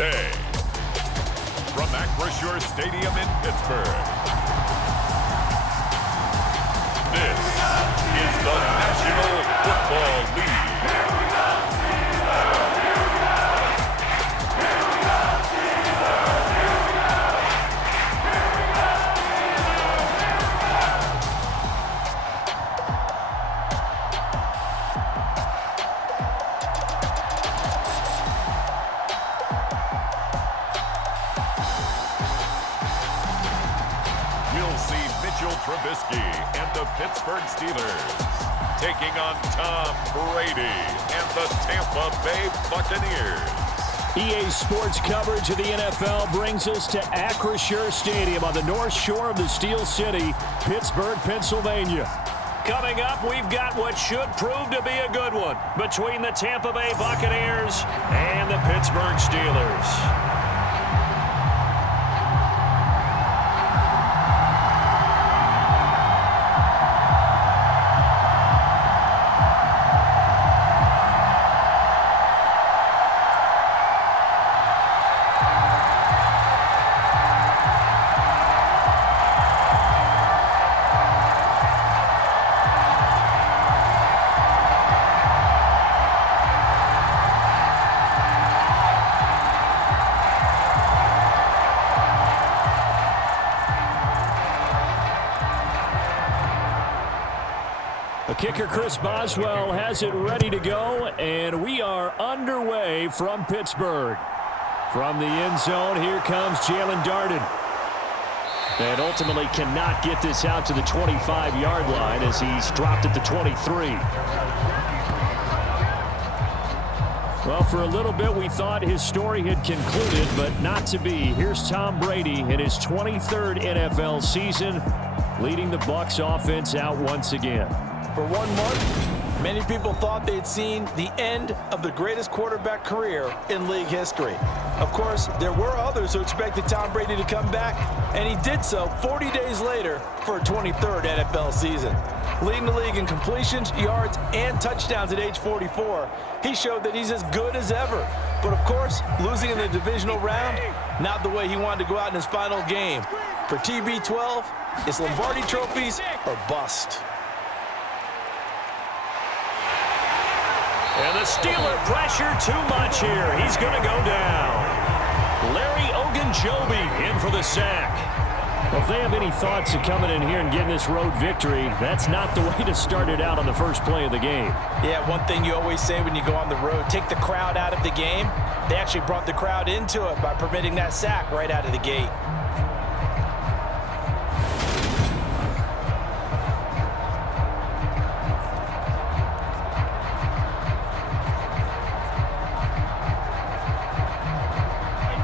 Tuesday. From Acrisure Stadium in Pittsburgh, this is the National Football League. And the Pittsburgh Steelers taking on Tom Brady and the Tampa Bay Buccaneers. EA Sports coverage of the NFL brings us to Acrisure Stadium on the north shore of the Steel City, Pittsburgh, Pennsylvania. Coming up, we've got what should prove to be a good one between the Tampa Bay Buccaneers and the Pittsburgh Steelers. Kicker Chris Boswell has it ready to go, and we are underway from Pittsburgh. From the end zone, here comes Jalen Darden. And ultimately cannot get this out to the 25-yard line as he's dropped at the 23. Well, for a little bit, we thought his story had concluded, but not to be. Here's Tom Brady in his 23rd NFL season, leading the Bucs offense out once again. For 1 month, many people thought they'd seen the end of the greatest quarterback career in league history. Of course, there were others who expected Tom Brady to come back, and he did so 40 days later for a 23rd NFL season. Leading the league in completions, yards, and touchdowns at age 44, he showed that he's as good as ever. But of course, losing in the divisional round, not the way he wanted to go out in his final game. For TB12, it's Lombardi trophies or bust. And the Steeler pressure too much here. He's going to go down. Larry Ogunjobi in for the sack. Well, if they have any thoughts of coming in here and getting this road victory, that's not the way to start it out on the first play of the game. Yeah, one thing you always say when you go on the road, take the crowd out of the game. They actually brought the crowd into it by permitting that sack right out of the gate.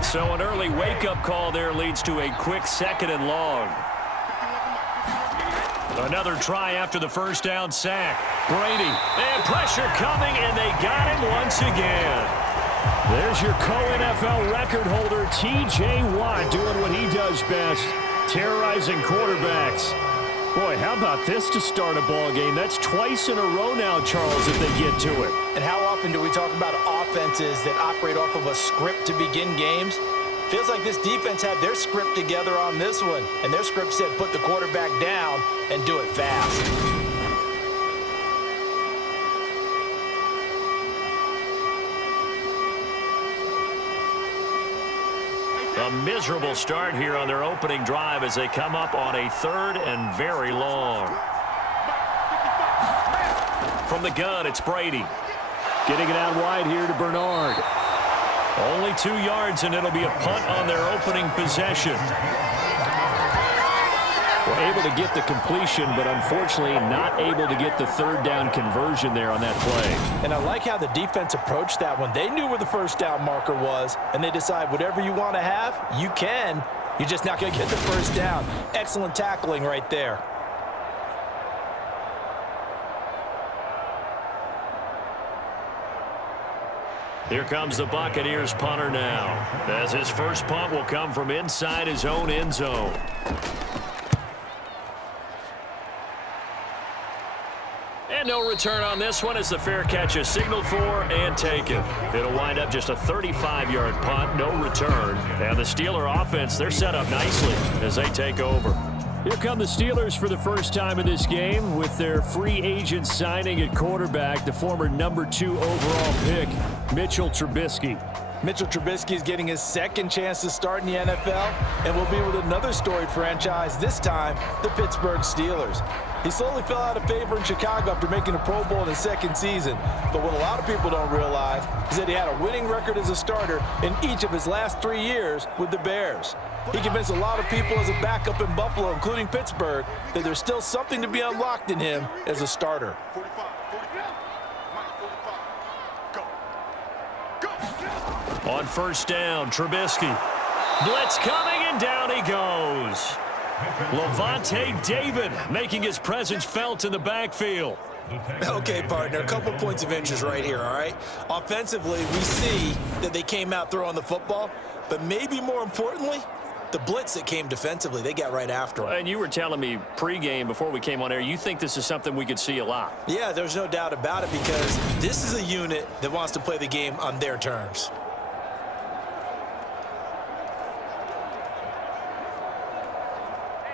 So an early wake-up call there leads to a quick 2nd and long. Another try after the first down sack. Brady, and pressure coming, and they got him once again. There's your co-NFL record holder, T.J. Watt, doing what he does best, terrorizing quarterbacks. Boy, how about this to start a ball game? That's twice in a row now, Charles, if they get to it. And how often do we talk about offenses that operate off of a script to begin games? Feels like this defense had their script together on this one, and their script said put the quarterback down and do it fast. A miserable start here on their opening drive as they come up on a 3rd and very long. From the gun, it's Brady. Getting it out wide here to Bernard. Only 2 yards, and it'll be a punt on their opening possession. We're able to get the completion, but unfortunately not able to get the 3rd down conversion there on that play. And I like how the defense approached that one. They knew where the first down marker was, and they decide whatever you want to have, you can. You're just not going to get the first down. Excellent tackling right there. Here comes the Buccaneers punter now, as his first punt will come from inside his own end zone. And no return on this one as the fair catch is signaled for and taken. It'll wind up just a 35-yard punt, no return. And the Steeler offense, they're set up nicely as they take over. Here come the Steelers for the first time in this game with their free agent signing at quarterback, the former #2 overall pick, Mitchell Trubisky. Mitchell Trubisky is getting his second chance to start in the NFL and will be with another storied franchise, this time the Pittsburgh Steelers. He slowly fell out of favor in Chicago after making a Pro Bowl in his second season. But what a lot of people don't realize is that he had a winning record as a starter in each of his last 3 years with the Bears. He convinced a lot of people as a backup in Buffalo, including Pittsburgh, that there's still something to be unlocked in him as a starter. On first down, Trubisky. Blitz coming, and down he goes. Levante David making his presence felt in the backfield. Okay, partner, a couple points of interest right here, all right? Offensively, we see that they came out throwing the football, but maybe more importantly, the blitz that came defensively, they got right after him. And you were telling me pregame before we came on air, you think this is something we could see a lot. Yeah, there's no doubt about it because this is a unit that wants to play the game on their terms.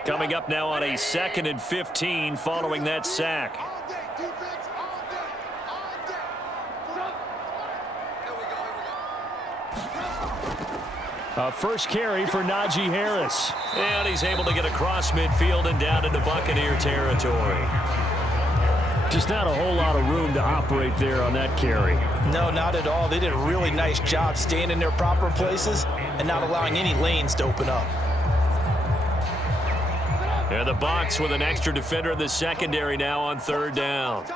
Coming up now on a 2nd and 15 following that sack. First carry for Najee Harris. And he's able to get across midfield and down into Buccaneer territory. Just not a whole lot of room to operate there on that carry. No, not at all. They did a really nice job staying in their proper places and not allowing any lanes to open up. And the Bucs with an extra defender in the secondary now on 3rd down.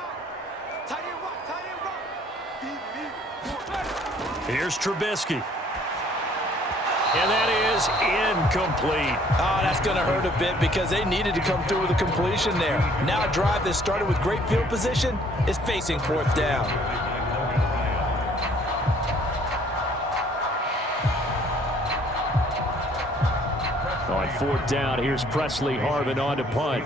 Here's Trubisky. And that is incomplete. Oh, that's going to hurt a bit because they needed to come through with a completion there. Now a drive that started with great field position is facing 4th down. On 4th down, here's Presley Harvin on to punt.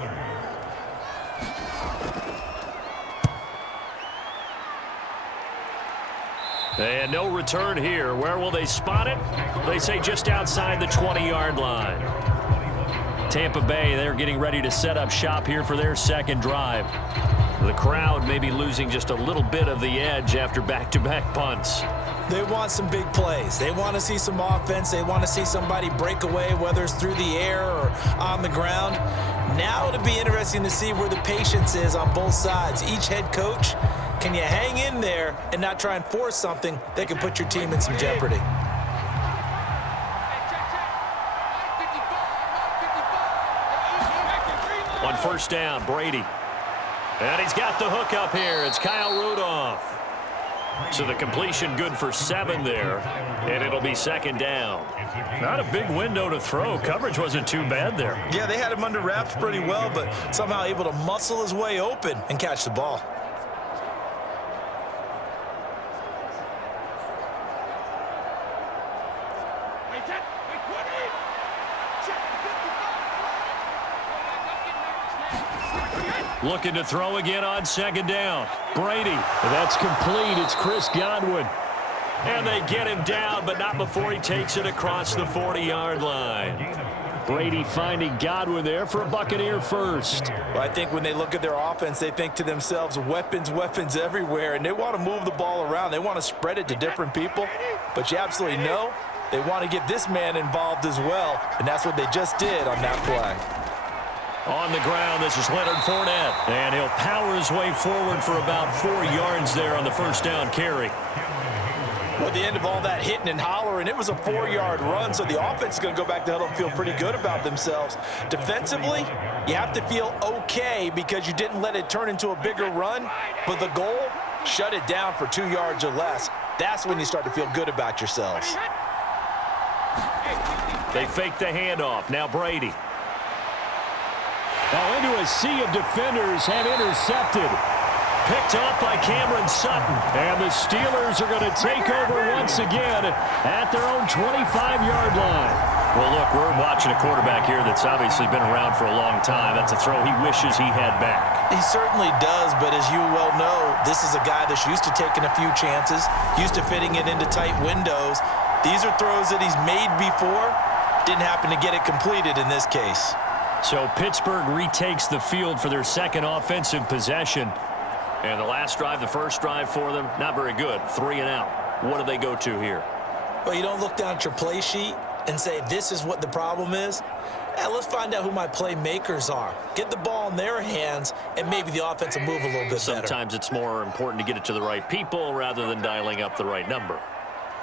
And no return here. Where will they spot it? They say just outside the 20-yard line. Tampa Bay, they're getting ready to set up shop here for their second drive. The crowd may be losing just a little bit of the edge after back-to-back punts. They want some big plays. They want to see some offense. They want to see somebody break away, whether it's through the air or on the ground. Now it'll be interesting to see where the patience is on both sides. Each head coach, can you hang in there and not try and force something that can put your team in some jeopardy? On first down, Brady. And he's got the hook up here. It's Kyle Rudolph. So the completion good for 7 there, and it'll be 2nd down. Not a big window to throw. Coverage wasn't too bad there. Yeah, they had him under wraps pretty well, but somehow able to muscle his way open and catch the ball. Looking to throw again on 2nd down. Brady. That's complete. It's Chris Godwin. And they get him down, but not before he takes it across the 40-yard line. Brady finding Godwin there for a Buccaneer first. Well, I think when they look at their offense, they think to themselves, weapons, weapons everywhere, and they want to move the ball around. They want to spread it to different people, but you absolutely know they want to get this man involved as well, and that's what they just did on that play. On the ground, this is Leonard Fournette, and he'll power his way forward for about 4 yards there on the first down carry. Well, at the end of all that hitting and hollering, it was a 4-yard run, so the offense is going to go back to huddle and feel pretty good about themselves. Defensively, you have to feel okay because you didn't let it turn into a bigger run, but the goal, shut it down for 2 yards or less. That's when you start to feel good about yourselves. They fake the handoff. Now Brady. Now into a sea of defenders and intercepted. Picked off by Cameron Sutton. And the Steelers are going to take over once again at their own 25-yard line. Well, look, we're watching a quarterback here that's obviously been around for a long time. That's a throw he wishes he had back. He certainly does, but as you well know, this is a guy that's used to taking a few chances, used to fitting it into tight windows. These are throws that he's made before. Didn't happen to get it completed in this case. So Pittsburgh retakes the field for their second offensive possession. And the last drive, the first drive for them, not very good. 3 and out. What do they go to here? Well, you don't look down at your play sheet and say, this is what the problem is. Let's find out who my playmakers are. Get the ball in their hands, and maybe the offense will move a little bit better. Sometimes it's more important to get it to the right people rather than dialing up the right number.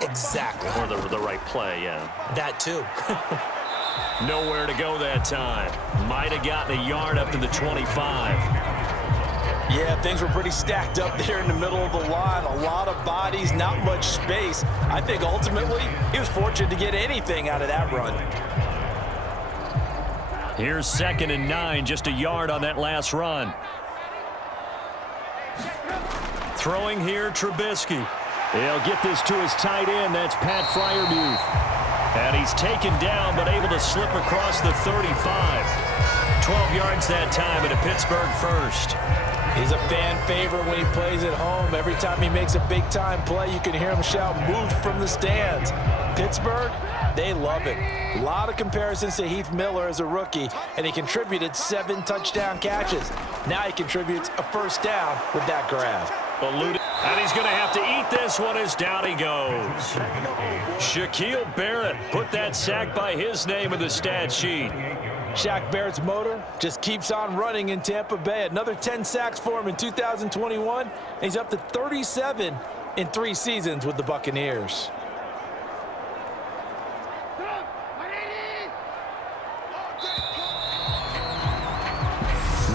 Exactly. Or the right play, yeah. That too. Nowhere to go that time. Might have gotten a yard up to the 25. Yeah, things were pretty stacked up there in the middle of the line. A lot of bodies, not much space. I think ultimately he was fortunate to get anything out of that run. Here's 2nd and 9, just a yard on that last run. Throwing here, Trubisky. He'll get this to his tight end. That's Pat Freiermuth. And he's taken down, but able to slip across the 35. 12 yards that time and a Pittsburgh first. He's a fan favorite when he plays at home. Every time he makes a big-time play, you can hear him shout, "Move" from the stands. Pittsburgh, they love it. A lot of comparisons to Heath Miller as a rookie, and he contributed 7 touchdown catches. Now he contributes a first down with that grab. And he's going to have to eat this one as down he goes. Shaquille Barrett put that sack by his name in the stat sheet. Shaq Barrett's motor just keeps on running in Tampa Bay. Another 10 sacks for him in 2021. He's up to 37 in 3 seasons with the Buccaneers.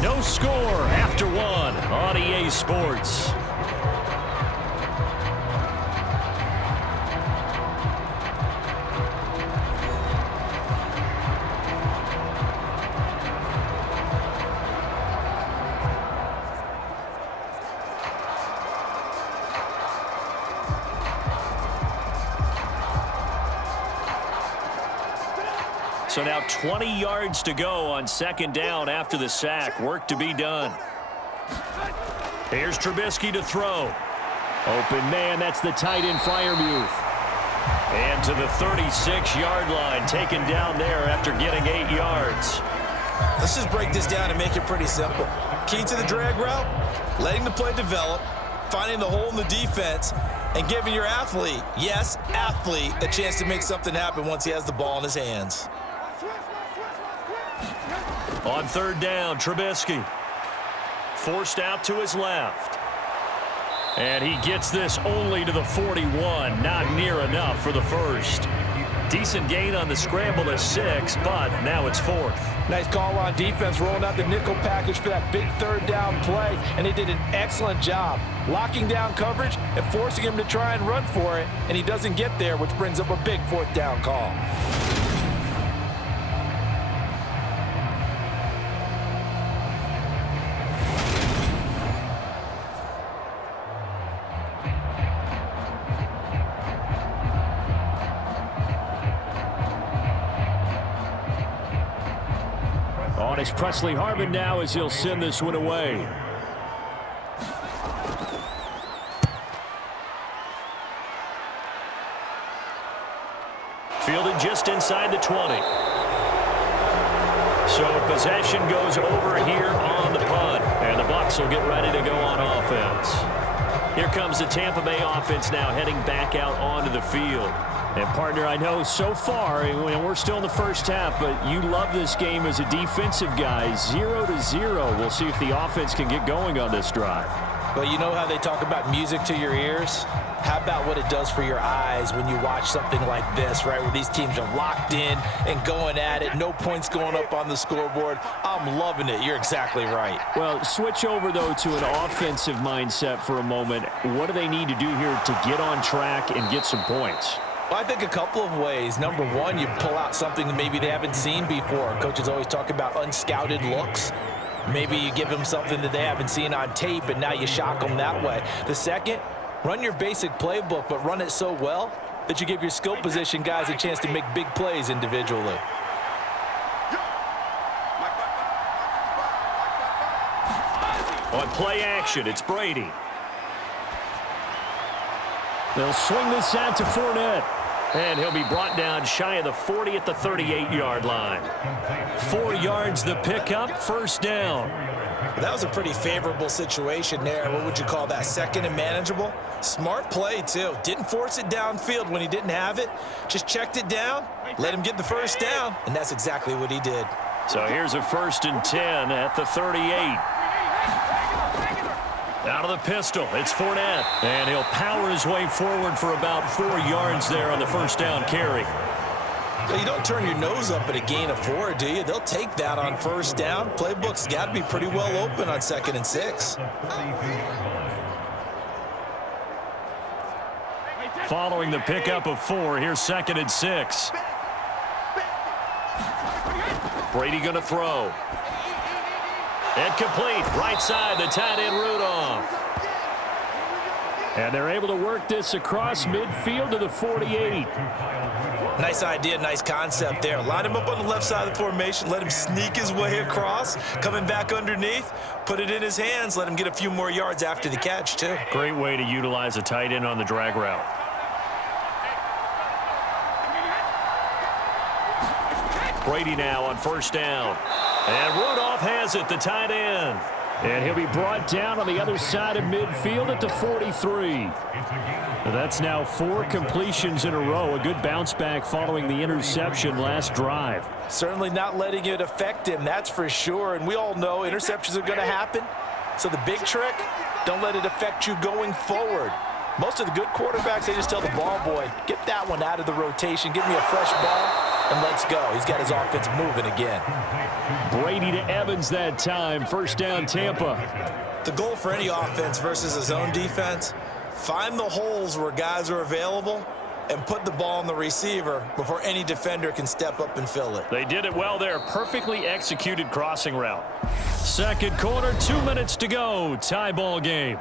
No score after 1 on EA Sports. So now 20 yards to go on 2nd down after the sack. Work to be done. Here's Trubisky to throw. Open man, that's the tight end Freiermuth. And to the 36-yard line, taken down there after getting 8 yards. Let's just break this down and make it pretty simple. Key to the drag route, letting the play develop, finding the hole in the defense, and giving your athlete, yes, athlete, a chance to make something happen once he has the ball in his hands. On 3rd down, Trubisky. Forced out to his left. And he gets this only to the 41. Not near enough for the first. Decent gain on the scramble to 6, but now it's 4th. Nice call on defense, rolling out the nickel package for that big 3rd down play, and they did an excellent job locking down coverage and forcing him to try and run for it, and he doesn't get there, which brings up a big 4th down call. On is Presley Harvin now as he'll send this one away. Fielded just inside the 20. So possession goes over here on the punt. And the Bucs will get ready to go on offense. Here comes the Tampa Bay offense now heading back out onto the field. And, partner, I know so far, we're still in the first half, but you love this game as a defensive guy. 0-0. We'll see if the offense can get going on this drive. But you know how they talk about music to your ears? How about what it does for your eyes when you watch something like this, right, where these teams are locked in and going at it, no points going up on the scoreboard? I'm loving it. You're exactly right. Well, switch over, though, to an offensive mindset for a moment. What do they need to do here to get on track and get some points? Well, I think a couple of ways. Number one, you pull out something that maybe they haven't seen before. Coaches always talk about unscouted looks. Maybe you give them something that they haven't seen on tape, and now you shock them that way. The second, run your basic playbook, but run it so well that you give your skill position guys a chance to make big plays individually. On play action, it's Brady. They'll swing this out to Fournette. And he'll be brought down shy of the 40 at the 38-yard line. 4 yards the pickup, first down. That was a pretty favorable situation there. What would you call that? Second and manageable? Smart play, too. Didn't force it downfield when he didn't have it. Just checked it down, let him get the first down, and that's exactly what he did. So here's a 1st and 10 at the 38. Out of the pistol, it's Fournette. And he'll power his way forward for about 4 yards there on the first down carry. So you don't turn your nose up at a gain of 4, do you? They'll take that on first down. Playbook's got to be pretty well open on 2nd and 6. Following the pickup of 4, here's 2nd and 6. Brady going to throw. Incomplete. Right side, the tight end Rudolph. And they're able to work this across midfield to the 48. Nice idea, nice concept there. Line him up on the left side of the formation, let him sneak his way across, coming back underneath, put it in his hands, let him get a few more yards after the catch, too. Great way to utilize a tight end on the drag route. Brady now on first down. And Rudolph has it, the tight end. And he'll be brought down on the other side of midfield at the 43. That's now 4 completions in a row. A good bounce back following the interception last drive. Certainly not letting it affect him, that's for sure. And we all know interceptions are going to happen. So the big trick, don't let it affect you going forward. Most of the good quarterbacks, they just tell the ball boy, get that one out of the rotation, give me a fresh ball, and let's go. He's got his offense moving again. Brady to Evans that time. First down, Tampa. The goal for any offense versus a zone defense, find the holes where guys are available and put the ball on the receiver before any defender can step up and fill it. They did it well there. Perfectly executed crossing route. Second quarter, 2 minutes to go. Tie ball game.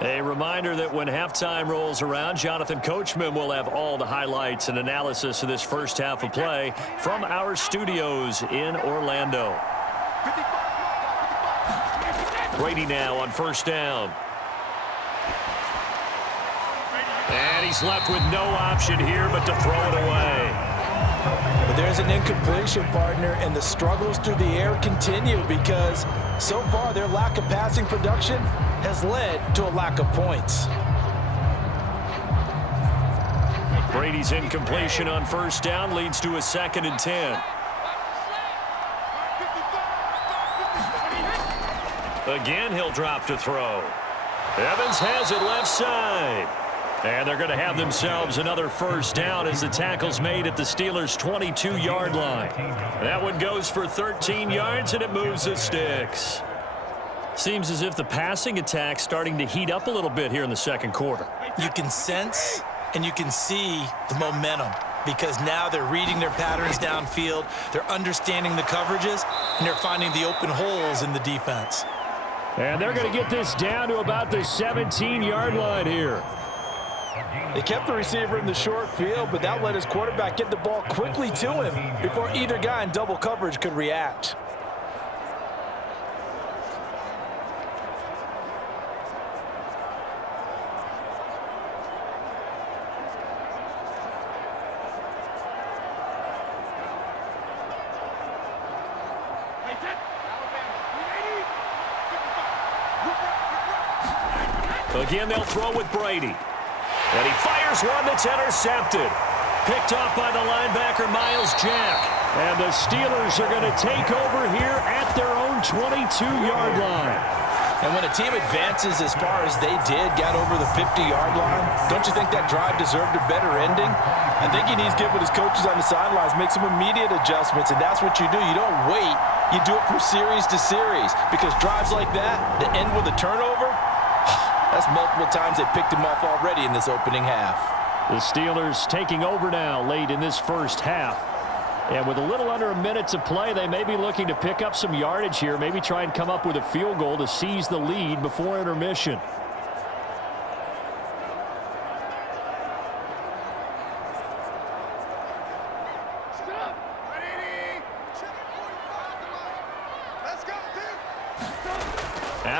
A reminder that when halftime rolls around, Jonathan Coachman will have all the highlights and analysis of this first half of play from our studios in Orlando. Brady now on first down. And he's left with no option here but to throw it away. But there's an incompletion, partner, and the struggles through the air continue because so far their lack of passing production has led to a lack of points. Brady's incompletion on first down leads to a 2nd and 10. Again, he'll drop to throw. Evans has it left side. And they're going to have themselves another first down as the tackle's made at the Steelers' 22-yard line. That one goes for 13 yards, and it moves the sticks. Seems as if the passing attack's starting to heat up a little bit here in the second quarter. You can sense and you can see the momentum because now they're reading their patterns downfield, they're understanding the coverages, and they're finding the open holes in the defense. And they're going to get this down to about the 17-yard line here. They kept the receiver in the short field, but that let his quarterback get the ball quickly to him before either guy in double coverage could react. Again, they'll throw with Brady. And he fires one that's intercepted. Picked off by the linebacker, Miles Jack. And the Steelers are going to take over here at their own 22-yard line. And when a team advances as far as they did, got over the 50-yard line, don't you think that drive deserved a better ending? I think he needs to get with his coaches on the sidelines, make some immediate adjustments, and that's what you do. You don't wait. You do it from series to series because drives like that end with a turnover, that's multiple times they picked him off already in this opening half. The Steelers taking over now late in this first half. And with a little under a minute to play, they may be looking to pick up some yardage here, maybe try and come up with a field goal to seize the lead before intermission.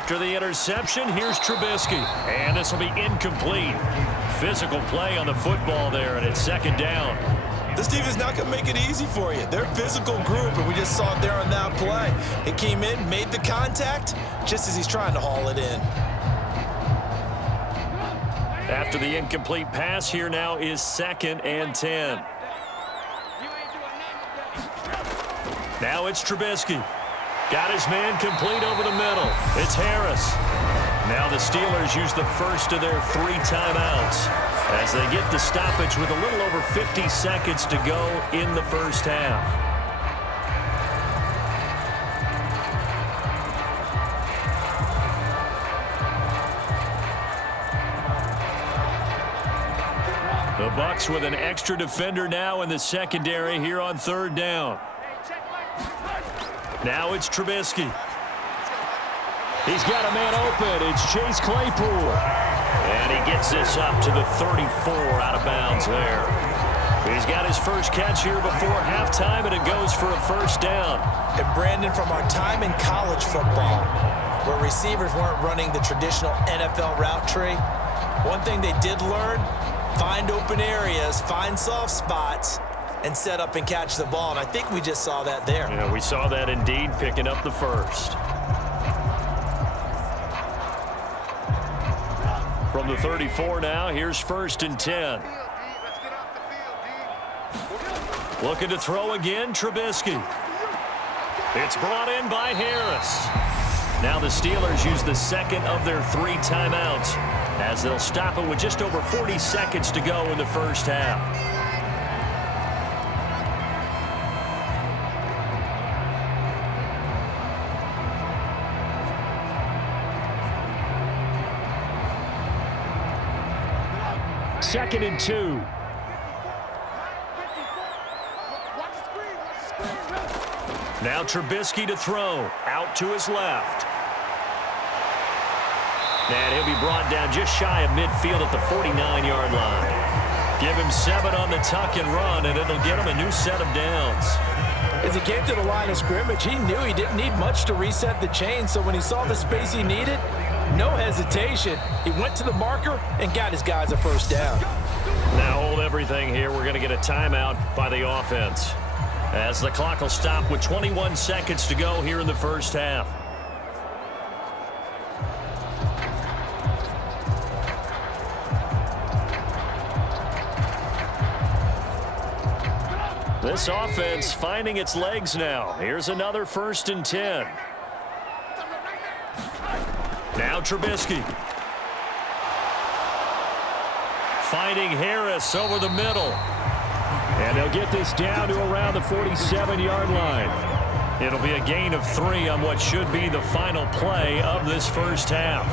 After the interception, here's Trubisky. And this will be incomplete. Physical play on the football there, and it's second down. This team is not going to make it easy for you. They're a physical group, and we just saw it there on that play. It came in, made the contact, just as he's trying to haul it in. After the incomplete pass, here now is 2nd and 10. Now it's Trubisky. Got his man complete over the middle. It's Harris. Now the Steelers use the first of their 3 timeouts as they get the stoppage with a little over 50 seconds to go in the first half. The Bucs with an extra defender now in the secondary here on 3rd down. Now it's Trubisky. He's got a man open. It's Chase Claypool. And he gets this up to the 34 out of bounds there. He's got his first catch here before halftime, and it goes for a first down. And Brandon, from our time in college football, where receivers weren't running the traditional NFL route tree, one thing they did learn, find open areas, find soft spots, and set up and catch the ball. And I think we just saw that there. Yeah, we saw that indeed, picking up the first. From the 34 now, here's 1st and 10. Looking to throw again, Trubisky. It's brought in by Harris. Now the Steelers use the second of their 3 timeouts as they'll stop it with just over 40 seconds to go in the first half. Second and 2. Now Trubisky to throw. Out to his left. And he'll be brought down just shy of midfield at the 49-yard line. Give him 7 on the tuck and run, and it'll get him a new set of downs. As he came to the line of scrimmage, he knew he didn't need much to reset the chain, so when he saw the space he needed, no hesitation. He went to the marker and got his guys a first down. Now hold everything here. We're going to get a timeout by the offense, as the clock will stop with 21 seconds to go here in the first half. This offense finding its legs now. Here's another 1st and 10. Now Trubisky. Finding Harris over the middle. And they'll get this down to around the 47-yard line. It'll be a gain of 3 on what should be the final play of this first half.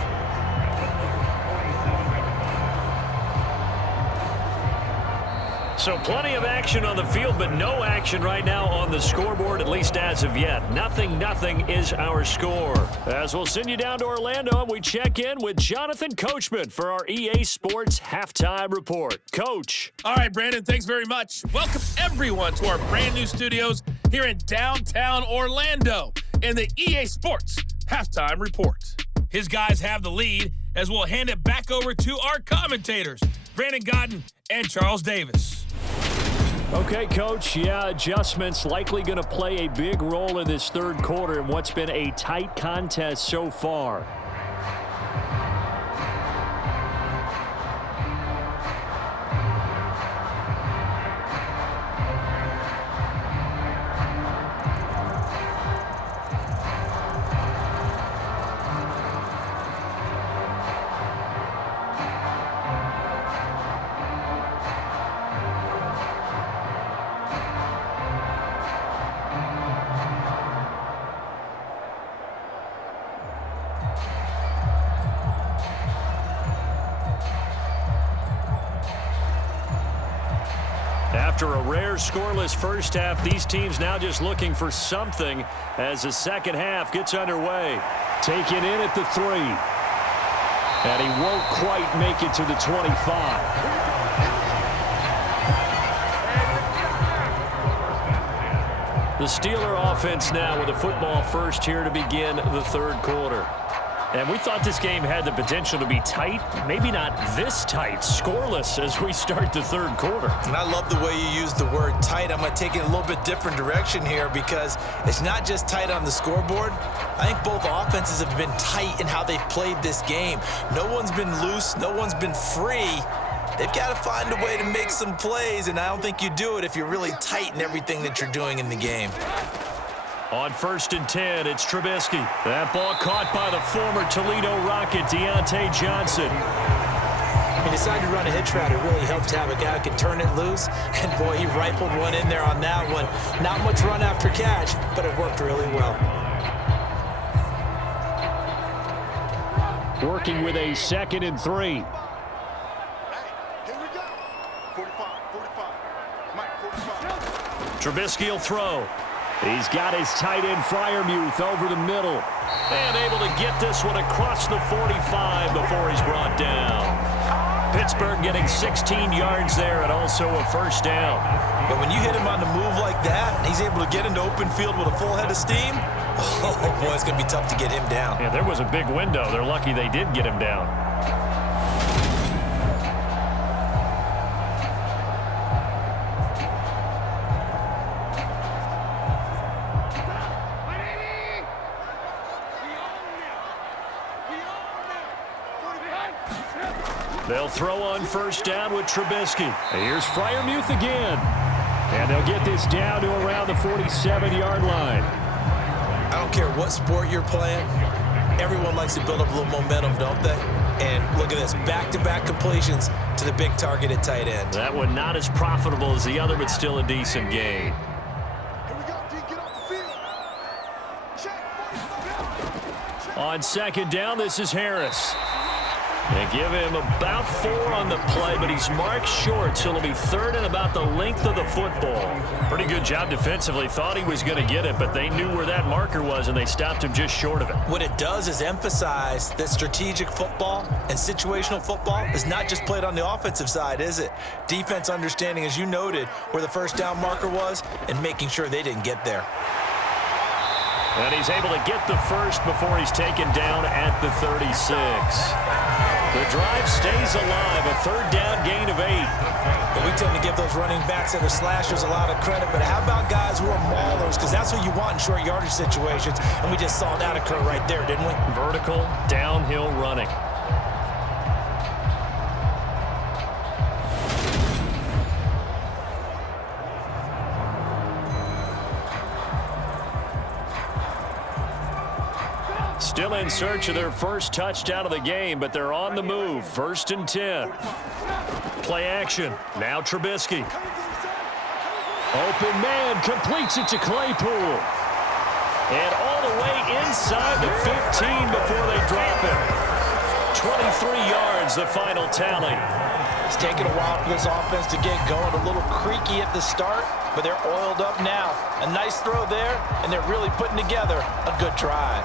So plenty of action on the field, but no action right now on the scoreboard, at least as of yet. 0-0 is our score. As we'll send you down to Orlando, and we check in with Jonathan Coachman for our EA Sports Halftime Report. Coach. All right, Brandon, thanks very much. Welcome, everyone, to our brand new studios here in downtown Orlando in the EA Sports Halftime Report. His guys have the lead as we'll hand it back over to our commentators, Brandon Godden and Charles Davis. Okay, Coach, adjustments likely going to play a big role in this third quarter in what's been a tight contest so far. After a rare scoreless first half, these teams now just looking for something as the second half gets underway. Taken in at the 3. And he won't quite make it to the 25. The Steeler offense now with a football first here to begin the third quarter. And we thought this game had the potential to be tight, maybe not this tight, scoreless as we start the third quarter. And I love the way you use the word tight. I'm going to take it a little bit different direction here because it's not just tight on the scoreboard. I think both offenses have been tight in how they've played this game. No one's been loose. No one's been free. They've got to find a way to make some plays, and I don't think you do it if you're really tight in everything that you're doing in the game. On 1st and 10, it's Trubisky. That ball caught by the former Toledo Rocket, Deontay Johnson. He decided to run a hitch route. It really helped to have a guy who could turn it loose. And, boy, he rifled one in there on that one. Not much run after catch, but it worked really well. Working with a 2nd and 3. Hey, here we go. 45. Mike, 45. Trubisky will throw. He's got his tight end Freiermuth over the middle. And able to get this one across the 45 before he's brought down. Pittsburgh getting 16 yards there and also a first down. But when you hit him on the move like that, he's able to get into open field with a full head of steam, oh, boy, it's going to be tough to get him down. Yeah, there was a big window. They're lucky they did get him down. They'll throw on 1st down with Trubisky. Here's Freiermuth again. And they'll get this down to around the 47-yard line. I don't care what sport you're playing. Everyone likes to build up a little momentum, don't they? And look at this, back-to-back completions to the big target at tight end. That one not as profitable as the other, but still a decent gain. Here we go, D. Get off the field. Check. On 2nd down, this is Harris. They give him about 4 on the play, but he's marked short, so it'll be 3rd and about the length of the football. Pretty good job defensively. Thought he was going to get it, but they knew where that marker was, and they stopped him just short of it. What it does is emphasize that strategic football and situational football is not just played on the offensive side, is it? Defense understanding, as you noted, where the 1st down marker was and making sure they didn't get there. And he's able to get the first before he's taken down at the 36. The drive stays alive, a 3rd down gain of 8. And we tend to give those running backs and the slashers a lot of credit, but how about guys who are maulers? Because that's what you want in short yardage situations, and we just saw that occur right there, didn't we? Vertical, downhill running. Still in search of their first touchdown of the game, but they're on the move. 1st and 10. Play action. Now Trubisky. Open man completes it to Claypool. And all the way inside the 15 before they drop it. 23 yards, the final tally. It's taken a while for this offense to get going. A little creaky at the start, but they're oiled up now. A nice throw there, and they're really putting together a good drive.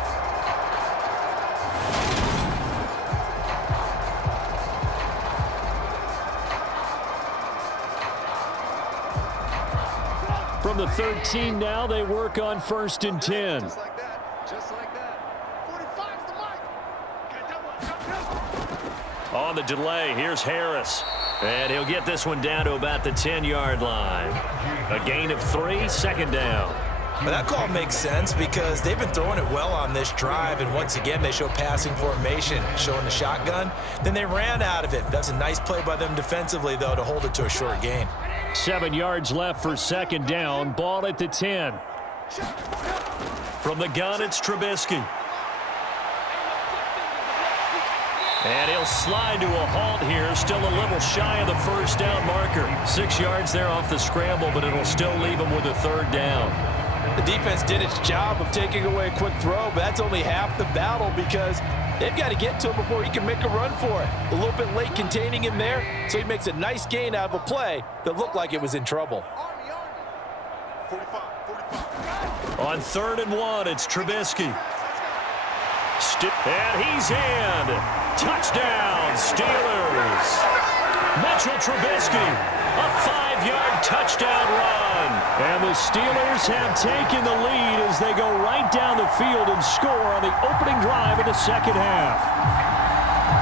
From the 13 now, they work on 1st and 10. Just like that. Just like that. 45's the mic. On the delay, here's Harris. And he'll get this one down to about the 10-yard line. A gain of 3, 2nd down. But that call makes sense because they've been throwing it well on this drive, and once again they show passing formation, showing the shotgun. Then they ran out of it. That's a nice play by them defensively, though, to hold it to a short gain. 7 yards left for 2nd down. Ball at the 10. From the gun, it's Trubisky. And he'll slide to a halt here, still a little shy of the 1st down marker. 6 yards there off the scramble, but it'll still leave him with a 3rd down. The defense did its job of taking away a quick throw, but that's only half the battle because they've got to get to him before he can make a run for it. A little bit late containing him there, so he makes a nice gain out of a play that looked like it was in trouble. 45. On 3rd and 1, it's Trubisky. And he's in. Touchdown, Steelers. Mitchell Trubisky, a 5-yard touchdown run. And the Steelers have taken the lead as they go right down the field and score on the opening drive of the second half.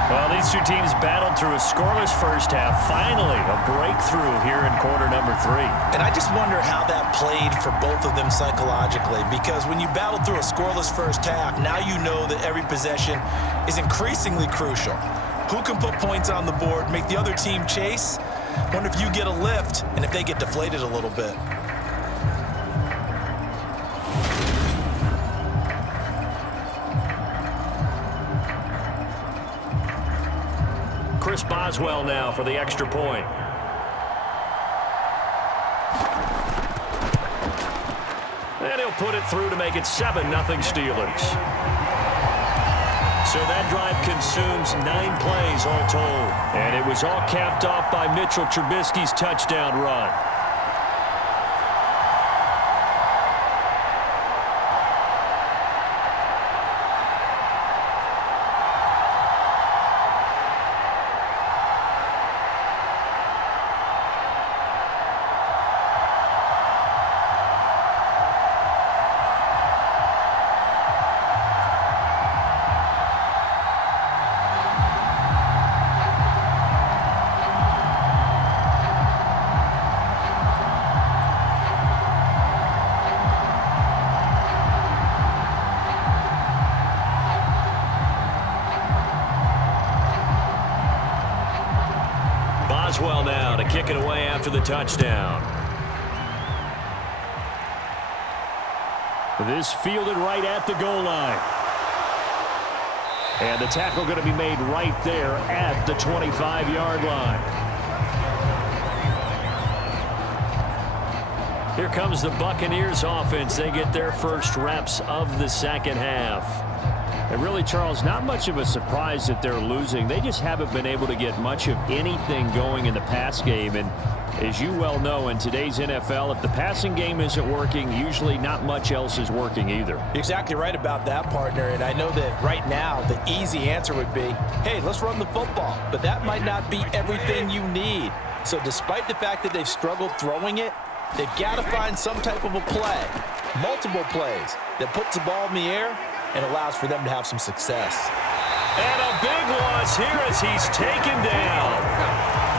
Well, these two teams battled through a scoreless first half. Finally, a breakthrough here in quarter number 3. And I just wonder how that played for both of them psychologically, because when you battle through a scoreless first half, now you know that every possession is increasingly crucial. Who can put points on the board, make the other team chase? Wonder if you get a lift and if they get deflated a little bit. Chris Boswell now for the extra point. And he'll put it through to make it 7-0 Steelers. So that drive consumes 9 plays all told. And it was all capped off by Mitchell Trubisky's touchdown run. Boswell now to kick it away after the touchdown. This fielded right at the goal line. And the tackle going to be made right there at the 25-yard line. Here comes the Buccaneers offense. They get their first reps of the second half. And really, Charles, not much of a surprise that they're losing. They just haven't been able to get much of anything going in the pass game. And as you well know, in today's NFL, if the passing game isn't working, usually not much else is working either. You're exactly right about that, partner. And I know that right now the easy answer would be, hey, let's run the football. But that might not be everything you need. So despite the fact that they've struggled throwing it, they've got to find some type of a play, multiple plays, that puts the ball in the air and allows for them to have some success. And a big loss here as he's taken down.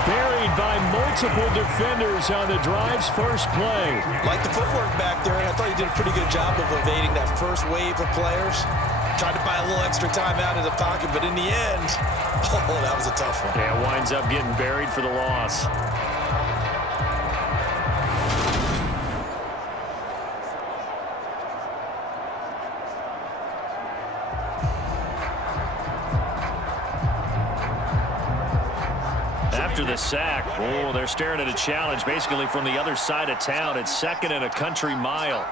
Buried by multiple defenders on the drive's first play. Like the footwork back there, and I thought you did a pretty good job of evading that first wave of players. Tried to buy a little extra time out of the pocket, but in the end, oh, that was a tough one. Yeah, winds up getting buried for the loss. After the sack, oh, they're staring at a challenge basically from the other side of town. It's 2nd and a country mile.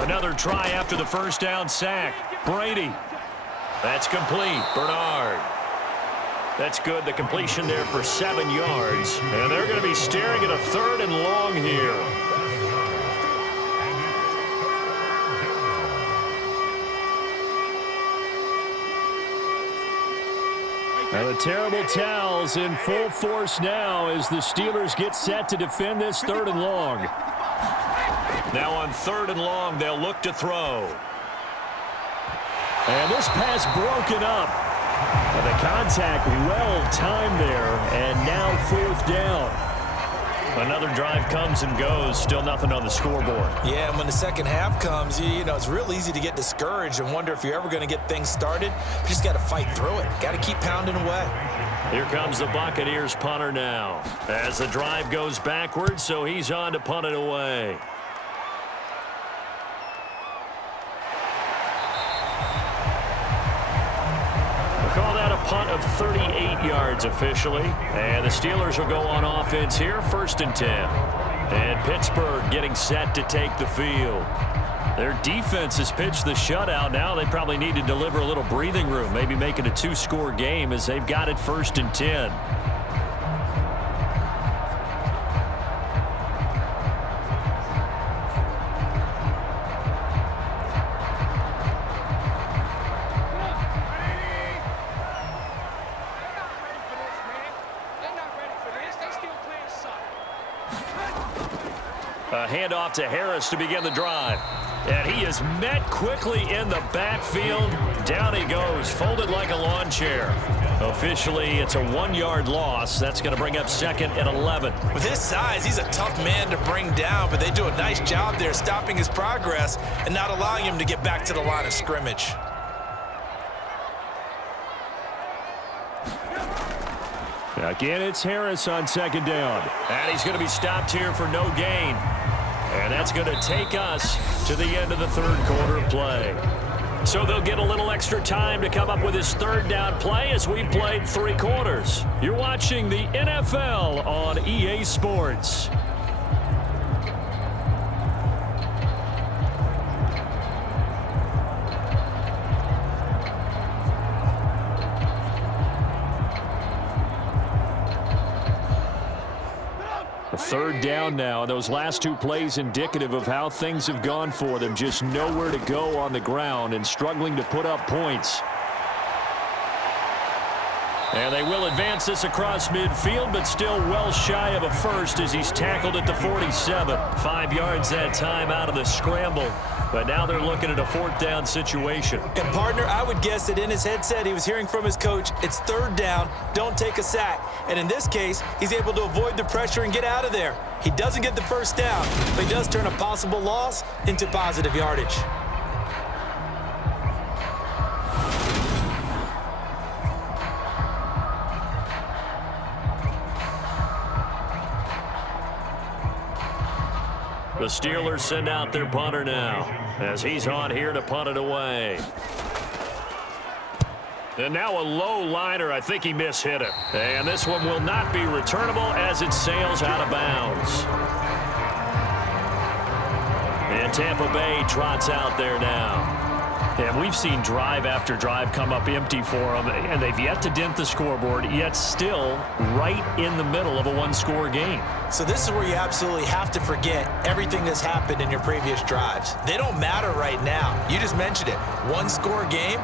Another try after the first down sack. Brady. That's complete. Bernard. That's good. The completion there for 7 yards. And they're going to be staring at a 3rd and long here. Now the terrible towels in full force now as the Steelers get set to defend this 3rd and long. Now on 3rd and long, they'll look to throw. And this pass broken up. And the contact well timed there, and now 4th down. Another drive comes and goes, still nothing on the scoreboard. Yeah, and when the second half comes, you know, it's real easy to get discouraged and wonder if you're ever going to get things started. You just got to fight through it. Got to keep pounding away. Here comes the Buccaneers punter now. As the drive goes backwards, so he's on to punt it away. Call that a punt of 38 yards officially. And the Steelers will go on offense here, 1st and 10. And Pittsburgh getting set to take the field. Their defense has pitched the shutout. Now they probably need to deliver a little breathing room, maybe make it a 2-score game as they've got it 1st and 10. A handoff to Harris to begin the drive. And he is met quickly in the backfield. Down he goes, folded like a lawn chair. Officially, it's a 1-yard loss. That's going to bring up 2nd and 11. With his size, he's a tough man to bring down, but they do a nice job there stopping his progress and not allowing him to get back to the line of scrimmage. Again, it's Harris on 2nd down. And he's going to be stopped here for no gain. And that's going to take us to the end of the 3rd quarter of play. So they'll get a little extra time to come up with his 3rd down play as we played 3 quarters. You're watching the NFL on EA Sports. A 3rd down now. Those last 2 plays indicative of how things have gone for them. Just nowhere to go on the ground and struggling to put up points. And they will advance this across midfield, but still well shy of a first as he's tackled at the 47. 5 yards that time out of the scramble. But now they're looking at a 4th down situation. And, partner, I would guess that in his headset he was hearing from his coach, it's 3rd down, don't take a sack. And in this case, he's able to avoid the pressure and get out of there. He doesn't get the 1st down, but he does turn a possible loss into positive yardage. The Steelers send out their punter now as he's on here to punt it away. And now a low liner. I think he mishit it. And this one will not be returnable as it sails out of bounds. And Tampa Bay trots out there now. And we've seen drive after drive come up empty for them, and they've yet to dent the scoreboard, yet still right in the middle of a 1-score game. So this is where you absolutely have to forget everything that's happened in your previous drives. They don't matter right now. You just mentioned it. 1-score game.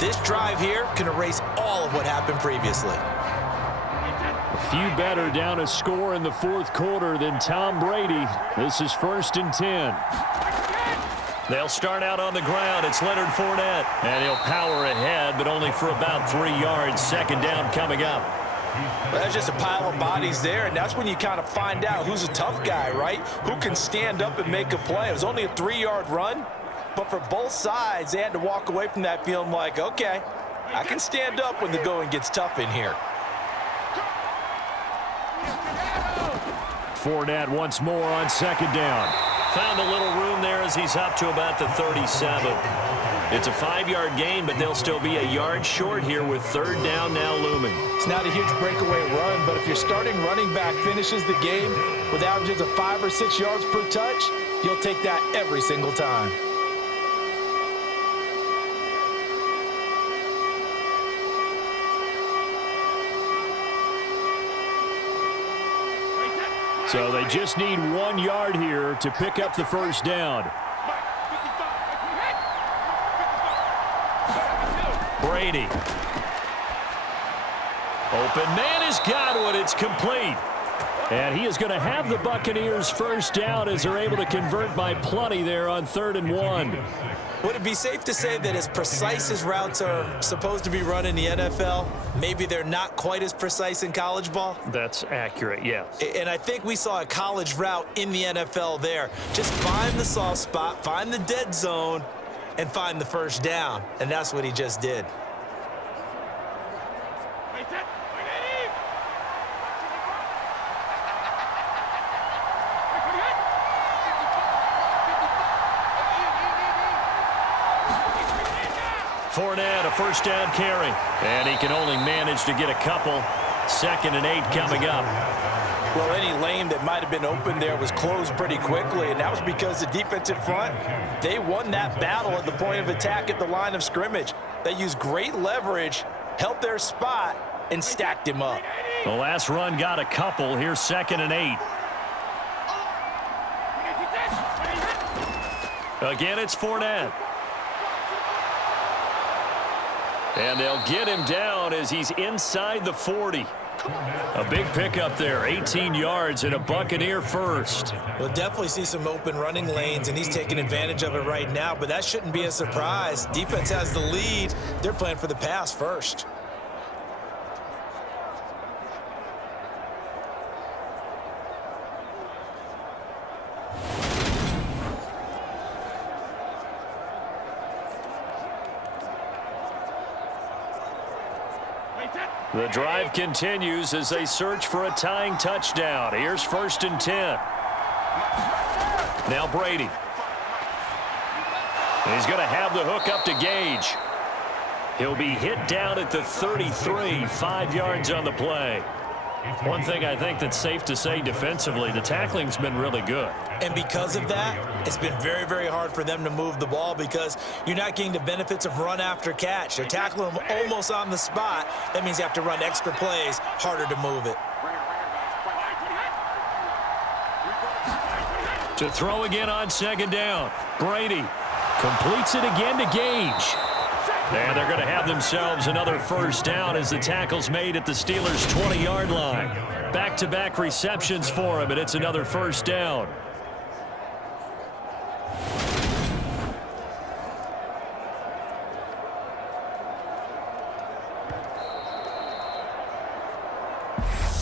This drive here can erase all of what happened previously. A few better down a score in the 4th quarter than Tom Brady. This is 1st and 10. They'll start out on the ground. It's Leonard Fournette. And he'll power ahead, but only for about 3 yards. 2nd down coming up. Well, that's just a pile of bodies there, and that's when you kind of find out who's a tough guy, right? Who can stand up and make a play. It was only a 3-yard run, but for both sides, they had to walk away from that feeling like, okay, I can stand up when the going gets tough in here. Fournette once more on 2nd down. Found a little room there as he's up to about the 37. It's a 5-yard gain, but they'll still be a yard short here with 3rd down now looming. It's not a huge breakaway run, but if your starting running back finishes the game with averages of 5 or 6 yards per touch, you'll take that every single time. So they just need 1 yard here to pick up the 1st down. Brady. Open man has got one. It's complete. And he is going to have the Buccaneers 1st down as they're able to convert by plenty there on 3rd and 1. Would it be safe to say that as precise as routes are supposed to be run in the NFL, maybe they're not quite as precise in college ball? That's accurate, yes. And I think we saw a college route in the NFL there. Just find the soft spot, find the dead zone, and find the 1st down. And that's what he just did. Fournette, a 1st down carry. And he can only manage to get a couple. 2nd and 8 coming up. Well, any lane that might have been open there was closed pretty quickly, and that was because the defensive front, they won that battle at the point of attack at the line of scrimmage. They used great leverage, held their spot, and stacked him up. The last run got a couple. Here's 2nd and 8. Again, it's Fournette. And they'll get him down as he's inside the 40. A big pickup there, 18 yards and a Buccaneer first. We'll definitely see some open running lanes, and he's taking advantage of it right now, but that shouldn't be a surprise. Defense has the lead. They're playing for the pass first. The drive continues as they search for a tying touchdown. Here's 1st and 10. Now Brady. He's going to have the hook up to Gage. He'll be hit down at the 33, 5 yards on the play. One thing I think that's safe to say defensively, the tackling's been really good. And because of that, it's been very, very hard for them to move the ball because you're not getting the benefits of run after catch. They're tackling them almost on the spot. That means you have to run extra plays, harder to move it. To throw again on 2nd down. Brady completes it again to Gage. And they're going to have themselves another 1st down as the tackle's made at the Steelers' 20-yard line. Back-to-back receptions for him, and it's another 1st down.